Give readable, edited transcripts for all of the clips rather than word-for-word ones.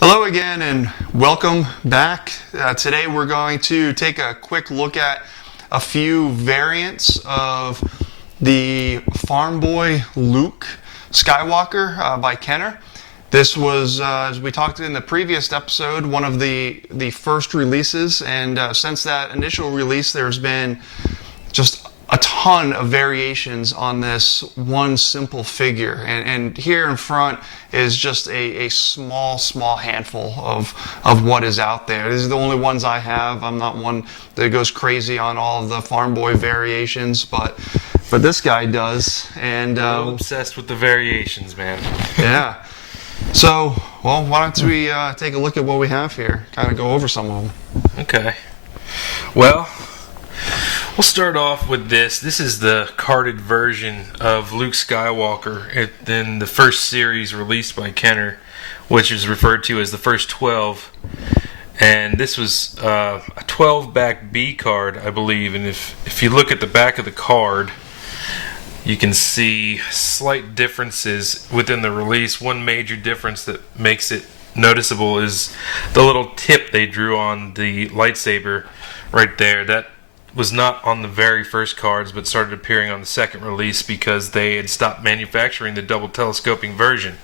Hello again and welcome back. Today we're going to take a quick look at a few variants of the farm boy Luke Skywalker by Kenner. This was, as we talked in the previous episode, one of the first releases, and since that initial release there's been just a ton of variations on this one simple figure, and here in front is just a small handful of what is out there. These are the only ones I have. I'm not one that goes crazy on all of the farm boy variations, but this guy does. And I'm obsessed with the variations, man. Yeah. So, well, why don't we take a look at what we have here, kind of go over some of them. Okay. Well, we'll start off with this. This is the carded version of Luke Skywalker in the first series released by Kenner, which is referred to as the first 12. And this was a 12-back B card, I believe. And if you look at the back of the card, you can see slight differences within the release. One major difference that makes it noticeable is the little tip they drew on the lightsaber right there. That was not on the very first cards, but started appearing on the second release because they had stopped manufacturing the double telescoping version.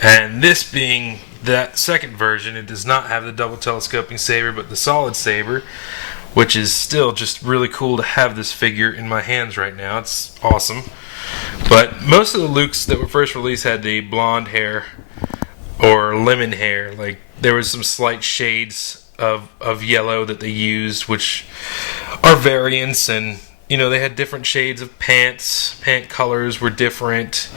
And this being that second version, it does not have the double telescoping saber, but the solid saber, which is still just really cool to have this figure in my hands right now. It's awesome. But most of the Lukes that were first released had the blonde hair or lemon hair. Like, there was some slight shades of yellow that they used, which are variants, and they had different shades of pants. Pant colors were different,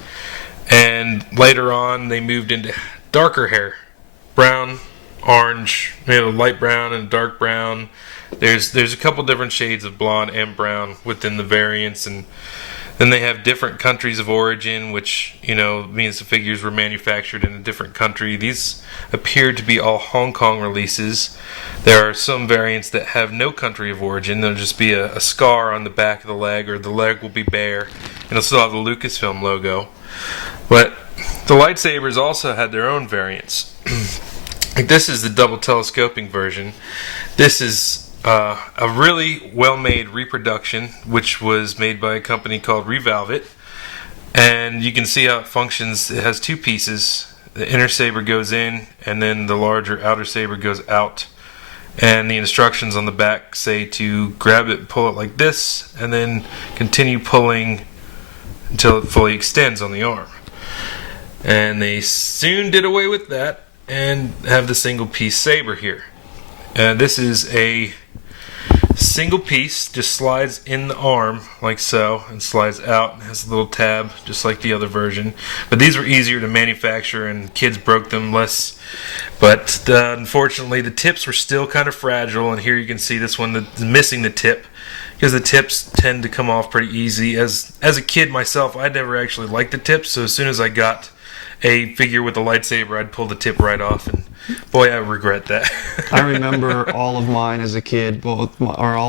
and later on they moved into darker hair, brown, orange, light brown and dark brown. There's a couple different shades of blonde and brown within the variants, and then they have different countries of origin, which means the figures were manufactured in a different country. These appear to be all Hong Kong releases. There are some variants that have no country of origin. There'll just be a scar on the back of the leg, or the leg will be bare, and it'll still have the Lucasfilm logo. But the lightsabers also had their own variants. Like, this is the double telescoping version. This is a really well-made reproduction, which was made by a company called Revalve. And you can see how it functions. It has two pieces. The inner saber goes in, and then the larger outer saber goes out. And the instructions on the back say to grab it and pull it like this, and then continue pulling until it fully extends on the arm. And they soon did away with that and have the single piece saber here. This is a single piece, just slides in the arm like so and slides out, and has a little tab just like the other version. But these were easier to manufacture and kids broke them less. But unfortunately the tips were still kind of fragile, and here you can see this one that's missing the tip, because the tips tend to come off pretty easy. As a kid myself, I never actually liked the tips, so as soon as I got a figure with a lightsaber, I'd pull the tip right off, and boy, I regret that. I remember all of mine as a kid, all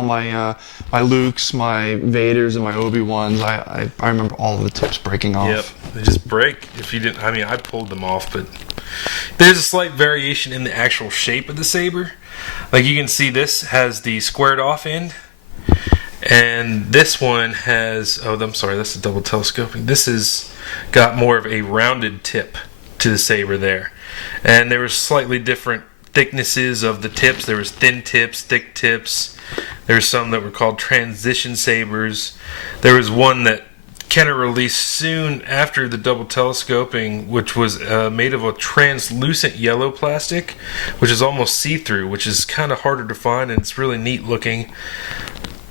my Lukes, my Vaders, and my Obi-Wans. I remember all of the tips breaking off. Yep, they just break if you didn't. I mean, I pulled them off, but there's a slight variation in the actual shape of the saber. Like, you can see this has the squared off end, and this one has, I'm sorry, that's the double telescoping. This is got more of a rounded tip to the saber there. And there was slightly different thicknesses of the tips. There was thin tips, thick tips. There were some that were called transition sabers. There was one that Kenner released soon after the double telescoping, which was made of a translucent yellow plastic, which is almost see-through, which is kind of harder to find, and it's really neat looking.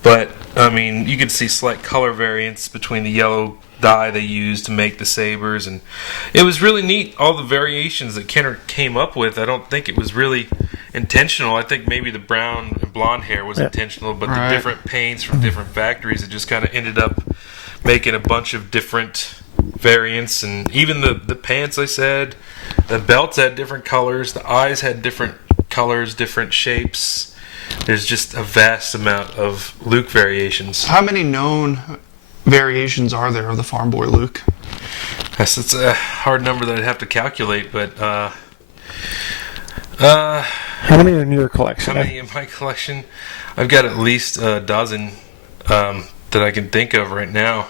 But, I mean, you could see slight color variance between the yellow dye they used to make the sabers, and it was really neat, all the variations that Kenner came up with. I don't think it was really intentional. I think maybe the brown and blonde hair was intentional, but the different paints from different factories, it just kind of ended up making a bunch of different variants. And even the pants, I said, the belts had different colors, the eyes had different colors, different shapes. There's just a vast amount of Luke variations. How many known variations are there of the Farm Boy Luke? Yes, it's a hard number that I'd have to calculate, but How many are in your collection? how many in my collection? I've got at least a dozen that I can think of right now.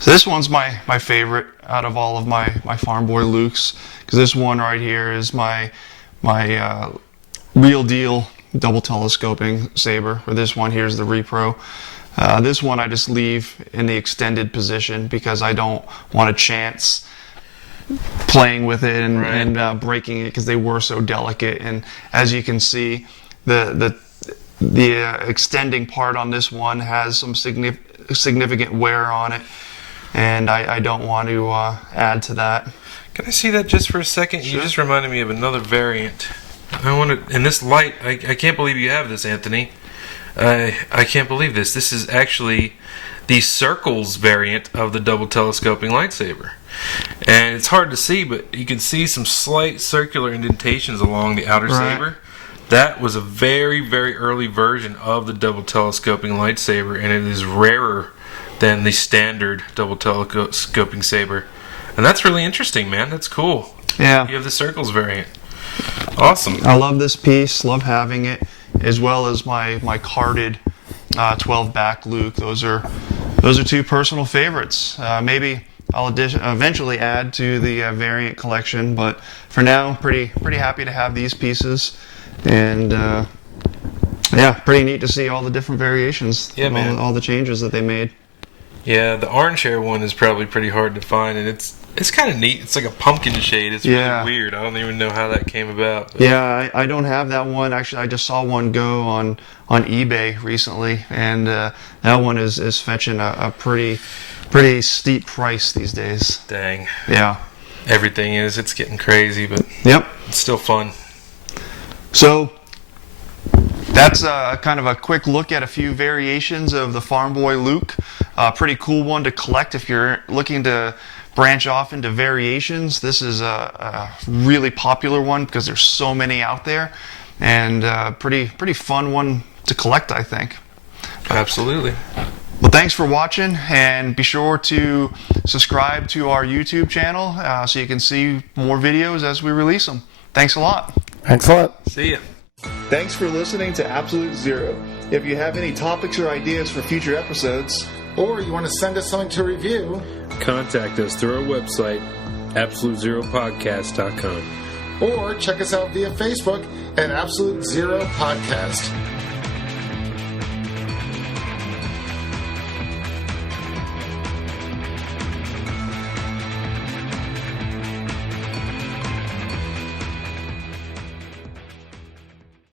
So this one's my favorite out of all of my Farm Boy Lukes, because this one right here is my real deal double telescoping saber, or this one here's the repro. This one I just leave in the extended position because I don't want a chance playing with it and breaking it, because they were so delicate. And as you can see, the extending part on this one has some significant wear on it, and I don't want to add to that. Can I see that just for a second? Sure. You just reminded me of another variant. I want to, in this light, I can't believe you have this, Anthony. I can't believe this. This is actually the circles variant of the double telescoping lightsaber. And it's hard to see, but you can see some slight circular indentations along the outer saber. That was a very, very early version of the double telescoping lightsaber, and it is rarer than the standard double telescoping saber. And that's really interesting, man. That's cool. Yeah. You have the circles variant. Awesome. I love this piece, love having it, as well as my carded 12 back Luke. Those are two personal favorites. Maybe I'll eventually add to the variant collection, but for now, pretty happy to have these pieces, and yeah, pretty neat to see all the different variations. Yeah, man. All the changes that they made. Yeah, the orange hair one is probably pretty hard to find, and it's kind of neat. It's like a pumpkin shade. It's really weird. I don't even know how that came about. But. Yeah, I don't have that one. Actually, I just saw one go on eBay recently, and that one is fetching a pretty steep price these days. Dang. Yeah. Everything is. It's getting crazy, but yep, it's still fun. So that's kind of a quick look at a few variations of the Farm Boy Luke. Pretty cool one to collect if you're looking to branch off into variations. This is a really popular one because there's so many out there, and pretty fun one to collect, I think. Absolutely. Well, thanks for watching, and be sure to subscribe to our YouTube channel so you can see more videos as we release them. Thanks a lot. Thanks a lot. See ya. Thanks for listening to Absolute Zero. If you have any topics or ideas for future episodes, Or you want to send us something to review, contact us through our website, absolutezeropodcast.com. or check us out via Facebook at Absolute Zero Podcast.